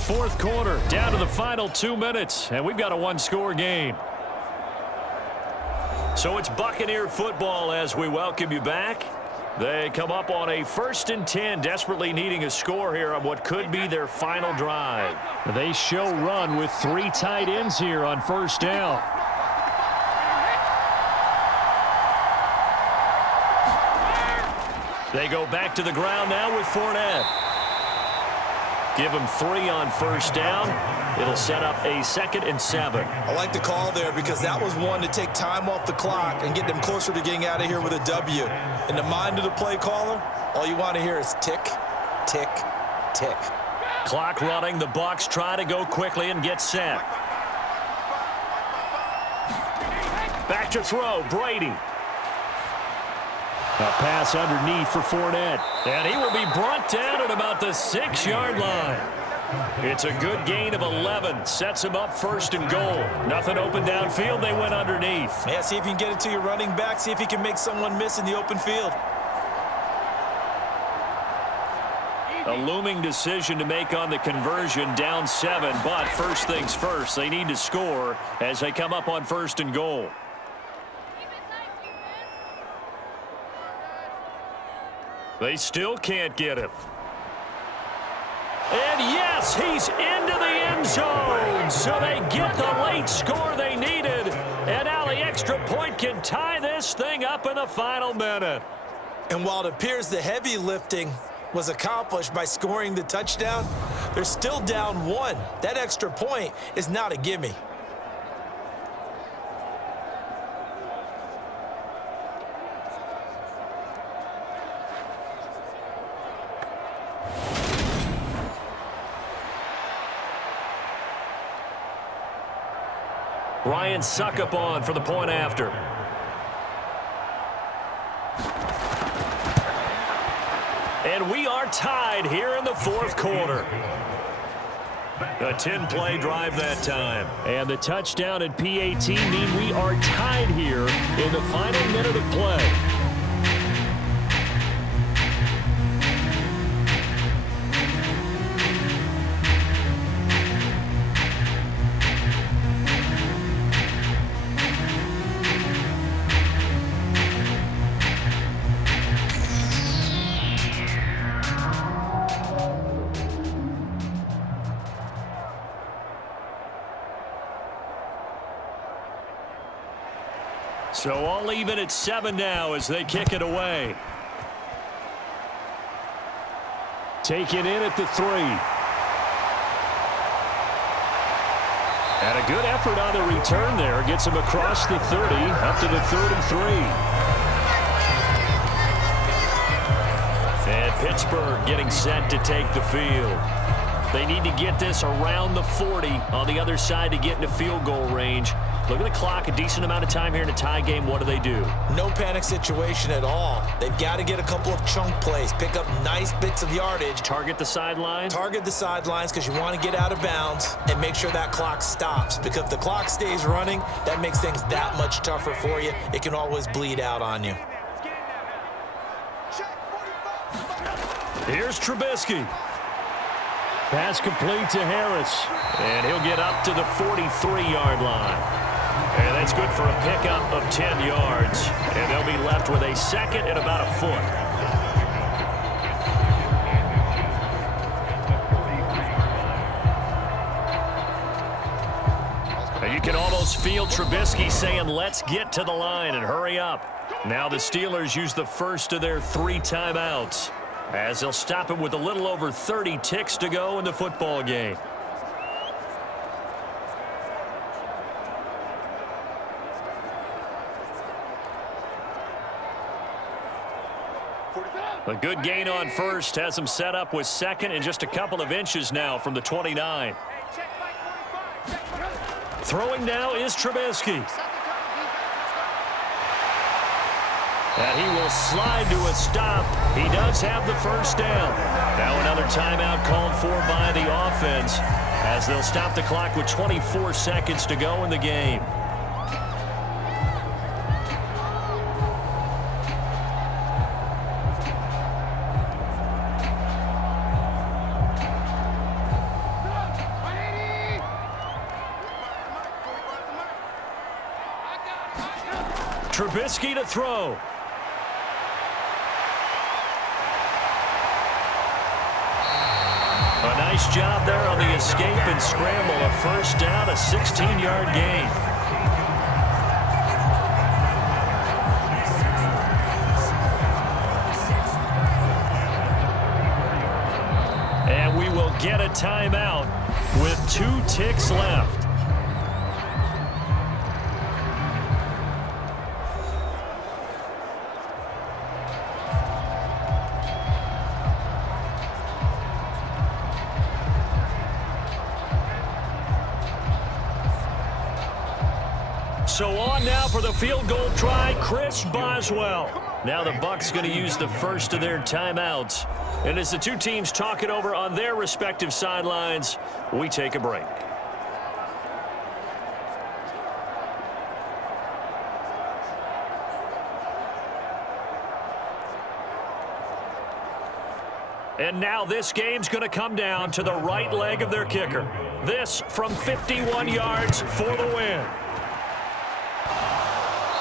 Fourth quarter, down to the final 2 minutes, and we've got a one-score game. So it's Buccaneer football as we welcome you back. They come up on a 1st and 10, desperately needing a score here on what could be their final drive. They show run with 3 tight ends here on 1st down. They go back to the ground now with Fournette. Give him 3 on 1st down. It'll set up a 2nd and 7. I like the call there because that was one to take time off the clock and get them closer to getting out of here with a W. In the mind of the play caller, all you want to hear is tick, tick, tick. Clock running. The Bucs try to go quickly and get set. Back to throw. Brady. A pass underneath for Fournette. And he will be brought down at about the 6-yard line. It's a good gain of 11. Sets him up 1st and goal. Nothing open downfield. They went underneath. Yeah, see if you can get it to your running back. See if you can make someone miss in the open field. A looming decision to make on the conversion, down 7. But first things first, they need to score as they come up on 1st and goal. They still can't get it. And yes, he's into the end zone. So they get the late score they needed. And now the extra point can tie this thing up in the final minute. And while it appears the heavy lifting was accomplished by scoring the touchdown, they're still down 1. That extra point is not a gimme. Ryan Suckup on for the point after. And we are tied here in the 4th quarter. A 10-play drive that time. And the touchdown at PAT mean we are tied here in the final minute of play. So all even at 7 now as they kick it away. Taken in at the 3. And a good effort on the return there. Gets him across the 30, up to the 3rd and 3. And Pittsburgh getting set to take the field. They need to get this around the 40 on the other side to get into field goal range. Look at the clock, a decent amount of time here in a tie game. What do? No panic situation at all. They've got to get a couple of chunk plays, pick up nice bits of yardage. Target the sideline? Target the sidelines because you want to get out of bounds and make sure that clock stops. Because if the clock stays running, that makes things that much tougher for you. It can always bleed out on you. Here's Trubisky. Pass complete to Harris. And he'll get up to the 43-yard line. And that's good for a pickup of 10 yards. And they'll be left with a second and about a foot. And you can almost feel Trubisky saying, let's get to the line and hurry up. Now the Steelers use the first of their 3 timeouts, as they'll stop it with a little over 30 ticks to go in the football game. A good gain on first has them set up with second and just a couple of inches now from the 29. Throwing now is Trubisky. And he will slide to a stop. He does have the first down. Now another timeout called for by the offense, as they'll stop the clock with 24 seconds to go in the game. Trubisky to throw. A nice job there on the escape and scramble. A first down, a 16-yard gain. And we will get a timeout with 2 ticks left. So on now for the field goal try, Chris Boswell. Now the Bucs going to use the first of their timeouts. And as the two teams talk it over on their respective sidelines, we take a break. And now this game's going to come down to the right leg of their kicker. This from 51 yards for the win.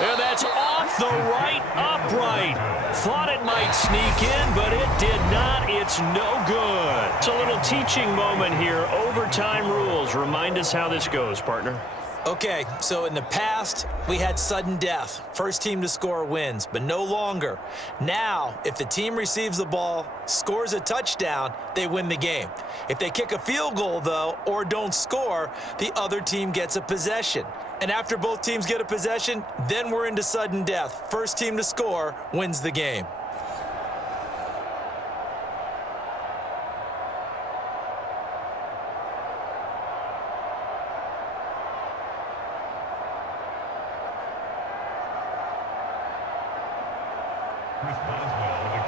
And that's off the right upright. Thought it might sneak in, but it did not. It's no good. It's a little teaching moment here. Overtime rules. Remind us how this goes, partner. Okay, so in the past, we had sudden death. First team to score wins, but no longer. Now, if the team receives the ball, scores a touchdown, they win the game. If they kick a field goal, though, or don't score, the other team gets a possession. And after both teams get a possession, then we're into sudden death. First team to score wins the game.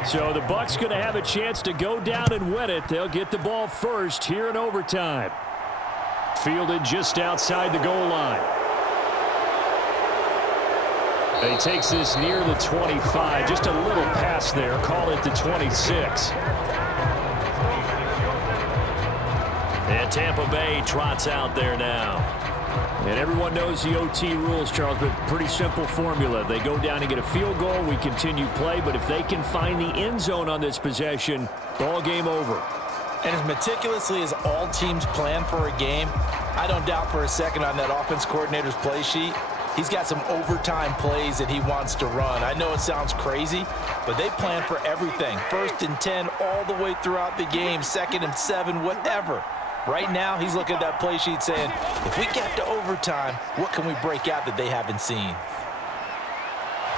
So the Bucs going to have a chance to go down and win it. They'll get the ball first here in overtime. Fielded just outside the goal line. And he takes this near the 25. Just a little pass there. Call it the 26. And Tampa Bay trots out there now. And everyone knows the OT rules, Charles, but pretty simple formula. They go down and get a field goal. We continue play. But if they can find the end zone on this possession, ball game over. And as meticulously as all teams plan for a game, I don't doubt for a second on that offense coordinator's play sheet, he's got some overtime plays that he wants to run. I know it sounds crazy, but they plan for everything. 1st and 10 all the way throughout the game, 2nd and 7, whatever. Right now, he's looking at that play sheet saying, if we get to overtime, what can we break out that they haven't seen?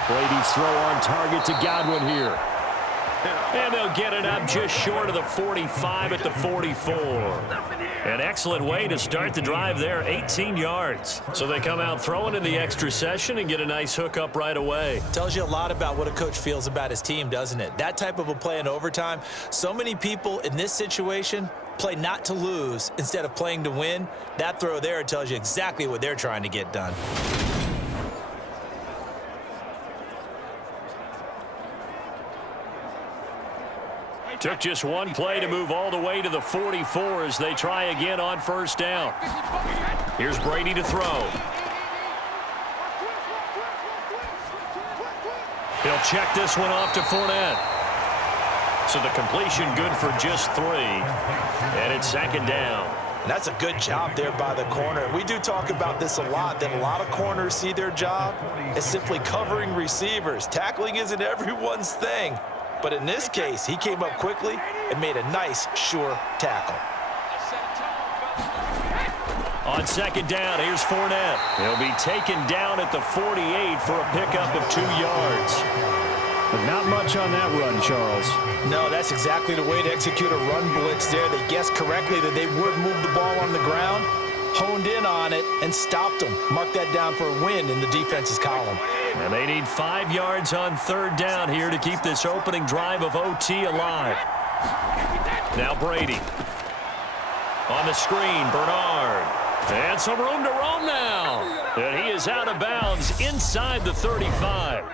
Brady's throw on target to Godwin here. And they'll get it up just short of the 45 at the 44. An excellent way to start the drive there, 18 yards. So they come out throwing in the extra session and get a nice hook up right away. Tells you a lot about what a coach feels about his team, doesn't it? That type of a play in overtime. So many people in this situation play not to lose instead of playing to win. That throw there tells you exactly what they're trying to get done. Took just one play to move all the way to the 44 as they try again on first down. Here's Brady to throw. He'll check this one off to Fournette. So the completion good for just 3. And it's second down. And that's a good job there by the corner. We do talk about this a lot, that a lot of corners see their job as simply covering receivers. Tackling isn't everyone's thing. But in this case, he came up quickly and made a nice, sure tackle. On second down, here's Fournette. He'll be taken down at the 48 for a pickup of 2 yards. But not much on that run, Charles. No, that's exactly the way to execute a run blitz there. They guessed correctly that they would move the ball on the ground, honed in on it, and stopped them. Mark that down for a win in the defense's column. And they need 5 yards on third down here to keep this opening drive of OT alive. Now Brady. On the screen, Bernard. And some room to roam now. And he is out of bounds inside the 35.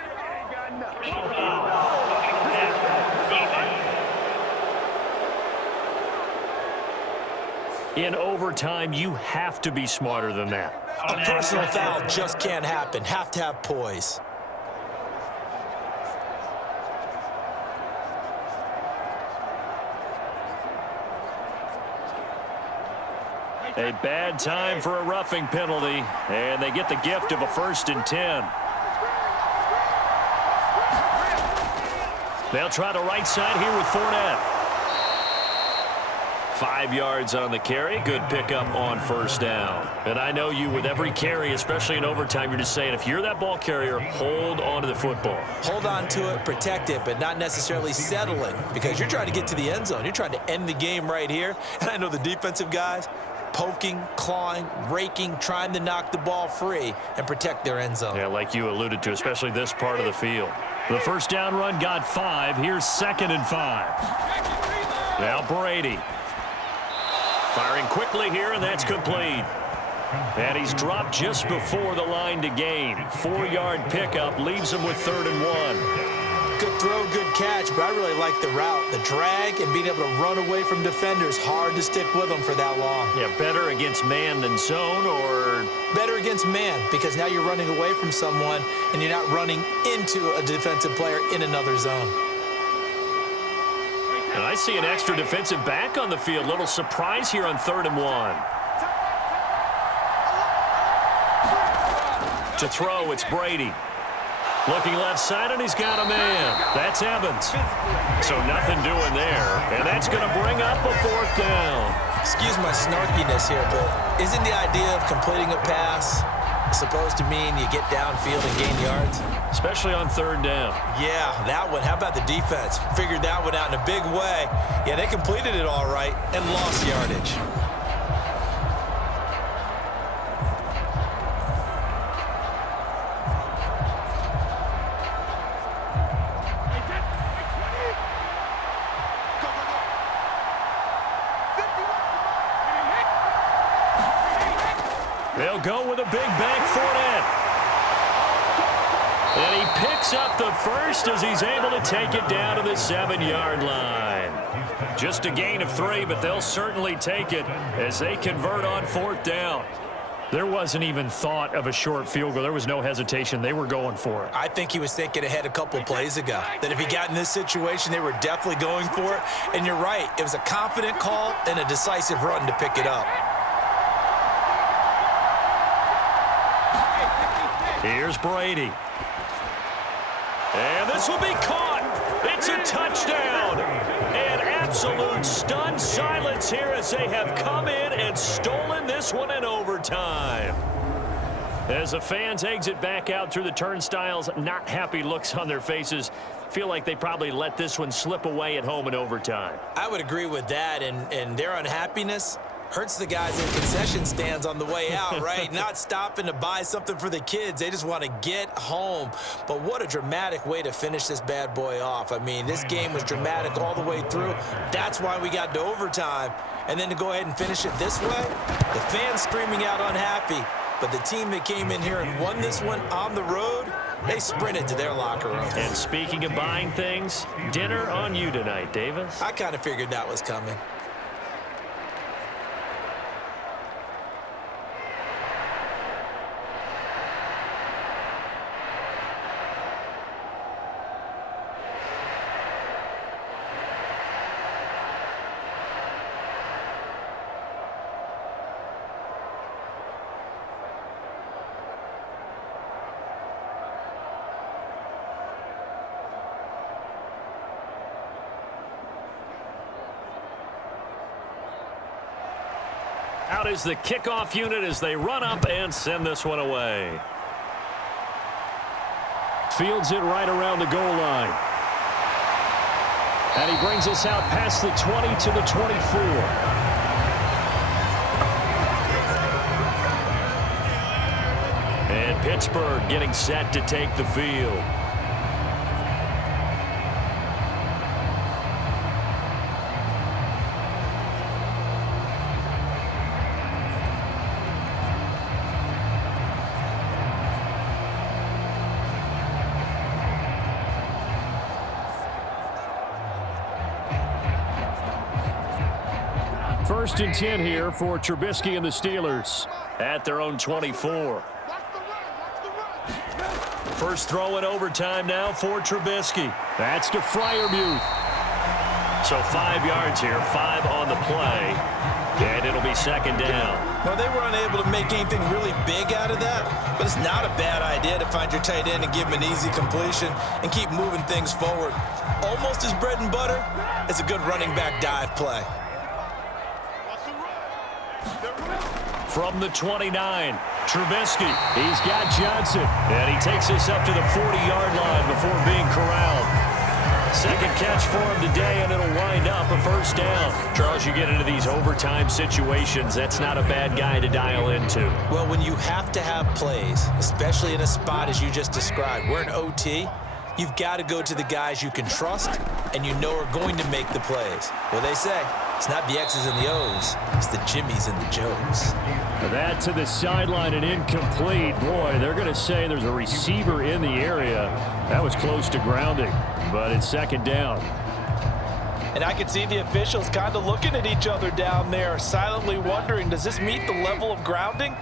In overtime, you have to be smarter than that. A personal foul just can't happen. Have to have poise. A bad time for a roughing penalty, and they get the gift of a 1st and 10. They'll try the right side here with Fournette. 5 yards on the carry. Good pickup on first down. And I know you, with every carry, especially in overtime, you're just saying, if you're that ball carrier, hold on to the football. Hold on to it, protect it, but not necessarily settling, because you're trying to get to the end zone. You're trying to end the game right here. And I know the defensive guys poking, clawing, raking, trying to knock the ball free and protect their end zone. Yeah, like you alluded to, especially this part of the field. The first down run got 5. Here's 2nd and 5. Now Brady. Firing quickly here, and that's complete. And he's dropped just before the line to gain. 4-yard pickup leaves him with 3rd and 1. Good throw, good catch, but I really like the route. The drag and being able to run away from defenders, hard to stick with them for that long. Yeah, better against man than zone, or? Better against man, because now you're running away from someone and you're not running into a defensive player in another zone. And I see an extra defensive back on the field. Little surprise here on 3rd and 1. To throw, it's Brady. Looking left side, and he's got a man. That's Evans. So nothing doing there. And that's going to bring up a 4th down. Excuse my snarkiness here, but isn't the idea of completing a pass supposed to mean you get downfield and gain yards? Especially on 3rd down. Yeah, that one. How about the defense? Figured that one out in a big way. Yeah, they completed it all right and lost yardage. They'll go with a big bank Fournette. And he picks up the first as he's able to take it down to the 7-yard line. Just a gain of 3, but they'll certainly take it as they convert on 4th down. There wasn't even thought of a short field goal. There was no hesitation. They were going for it. I think he was thinking ahead a couple of plays ago, that if he got in this situation, they were definitely going for it. And you're right. It was a confident call and a decisive run to pick it up. Here's Brady. And this will be caught. It's a touchdown. And absolute stunned silence here as they have come in and stolen this one in overtime. As the fans exit back out through the turnstiles, not happy looks on their faces. feel like they probably let this one slip away at home in overtime. I would agree with that, and their unhappiness hurts the guys in concession stands on the way out, right? Not stopping to buy something for the kids. They just want to get home. But what a dramatic way to finish this bad boy off. I mean, this game was dramatic all the way through. That's why we got to overtime. And then to go ahead and finish it this way, the fans screaming out unhappy. But the team that came in here and won this one on the road, they sprinted to their locker room. And speaking of buying things, dinner on you tonight, Davis. I kind of figured that was coming. Out is the kickoff unit as they run up and send this one away. Fields it right around the goal line. And he brings us out past the 20 to the 24. And Pittsburgh getting set to take the field. First and 10 here for Trubisky and the Steelers at their own 24. First throw in overtime now for Trubisky. That's to Freiermuth. So 5 yards here, 5 on the play, and it'll be second down. Well, they were unable to make anything really big out of that, but it's not a bad idea to find your tight end and give him an easy completion and keep moving things forward. Almost as bread and butter as a good running back dive play. From the 29, Trubisky. He's got Jensen, and he takes us up to the 40-yard line before being corralled. Second catch for him today, and it'll wind up a first down. Charles, you get into these overtime situations, that's not a bad guy to dial into. Well, when you have to have plays, especially in a spot as you just described, we're in OT, you've got to go to the guys you can trust and you know are going to make the plays. Well, they say, it's not the X's and the O's, it's the Jimmys and the Joes. That to the sideline and incomplete. Boy, they're going to say there's a receiver in the area. That was close to grounding, but it's second down. And I could see the officials kind of looking at each other down there, silently wondering, does this meet the level of grounding?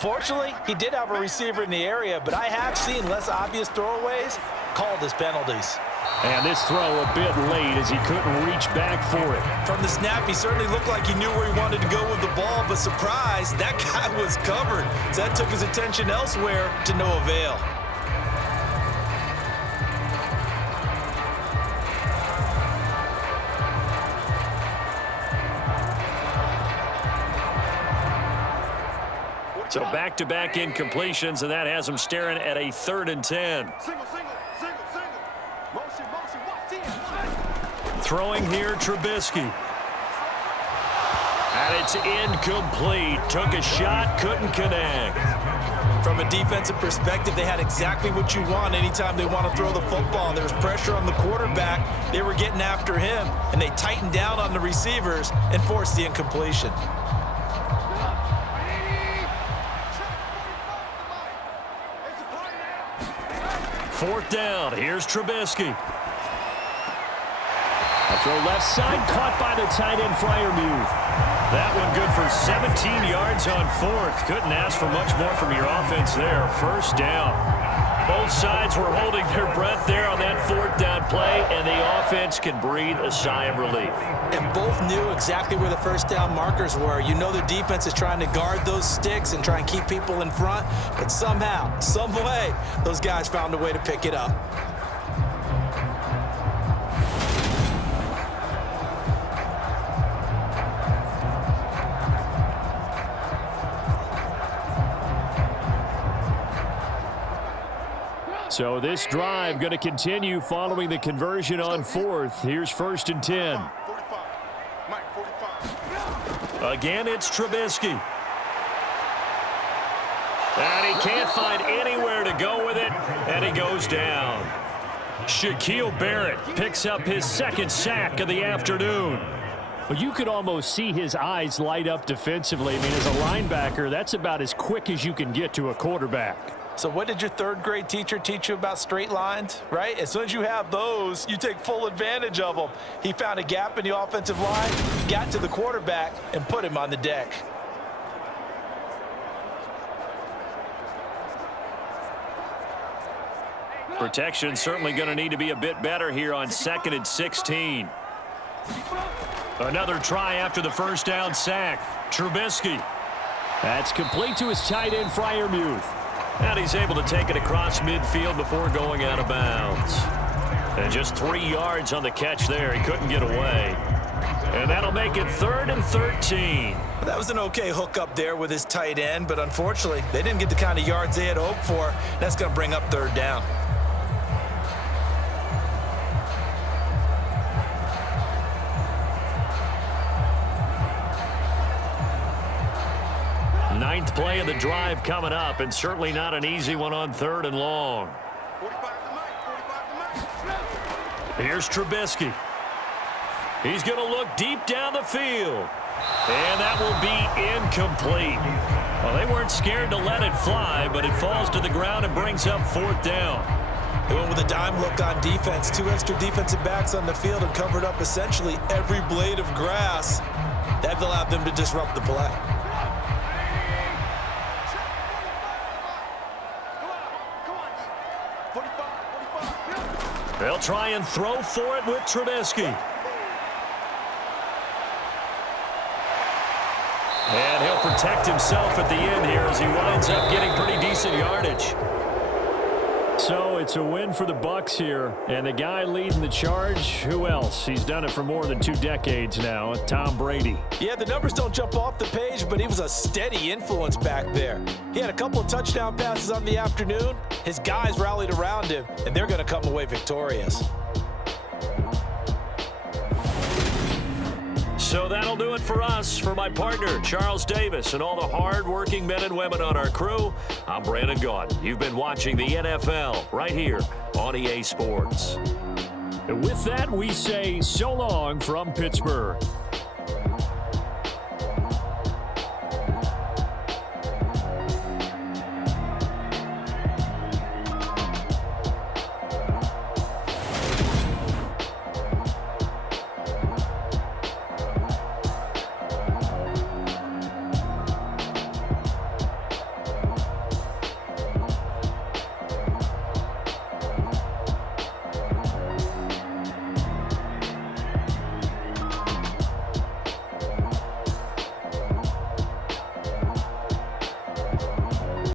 Fortunately, he did have a receiver in the area, but I have seen less obvious throwaways called as penalties. And this throw a bit late as he couldn't reach back for it. From the snap, he certainly looked like he knew where he wanted to go with the ball, but surprise, that guy was covered. So that took his attention elsewhere to no avail. So back-to-back incompletions, and that has him staring at a 3rd and 10. Throwing here, Trubisky. And it's incomplete. Took a shot, couldn't connect. From a defensive perspective, they had exactly what you want anytime they want to throw the football. There was pressure on the quarterback. They were getting after him, and they tightened down on the receivers and forced the incompletion. Fourth down. Here's Trubisky. A throw left side, caught by the tight end, Freiermuth. That one good for 17 yards on fourth. Couldn't ask for much more from your offense there. First down. Both sides were holding their breath there on that 4th down play, and the offense can breathe a sigh of relief. And both knew exactly where the first down markers were. You know the defense is trying to guard those sticks and try and keep people in front, but somehow, some way, those guys found a way to pick it up. So this drive going to continue following the conversion on fourth. Here's 1st and 10. 45. Mike, 45. Again, it's Trubisky. And he can't find anywhere to go with it, and he goes down. Shaquille Barrett picks up his 2nd sack of the afternoon. Well, you could almost see his eyes light up defensively. I mean, as a linebacker, that's about as quick as you can get to a quarterback. So what did your 3rd grade teacher teach you about straight lines, right? As soon as you have those, you take full advantage of them. He found a gap in the offensive line, got to the quarterback, and put him on the deck. Protection certainly going to need to be a bit better here on 2nd and 16. Another try after the 1st down sack. Trubisky. That's complete to his tight end, Freiermuth. And he's able to take it across midfield before going out of bounds. And just 3 yards on the catch there. He couldn't get away. And that'll make it 3rd and 13. That was an okay hookup there with his tight end, but unfortunately, they didn't get the kind of yards they had hoped for. That's going to bring up 3rd down. Ninth play of the drive coming up, and certainly not an easy one on 3rd and long. 45 to Mike. 45 to Mike. Here's Trubisky. He's going to look deep down the field. And that will be incomplete. Well, they weren't scared to let it fly, but it falls to the ground and brings up 4th down. They went with a dime look on defense. 2 extra defensive backs on the field and covered up essentially every blade of grass. That allowed them to disrupt the play. They'll try and throw for it with Trubisky. And he'll protect himself at the end here as he winds up getting pretty decent yardage. So it's a win for the Bucs here. And the guy leading the charge, who else? He's done it for more than 2 decades now, Tom Brady. Yeah, the numbers don't jump off the page, but he was a steady influence back there. He had a couple of touchdown passes on the afternoon. His guys rallied around him, and they're going to come away victorious. So that'll do it for us. For my partner, Charles Davis, and all the hard-working men and women on our crew, I'm Brandon Gaudin. You've been watching the NFL right here on EA Sports. And with that, we say so long from Pittsburgh.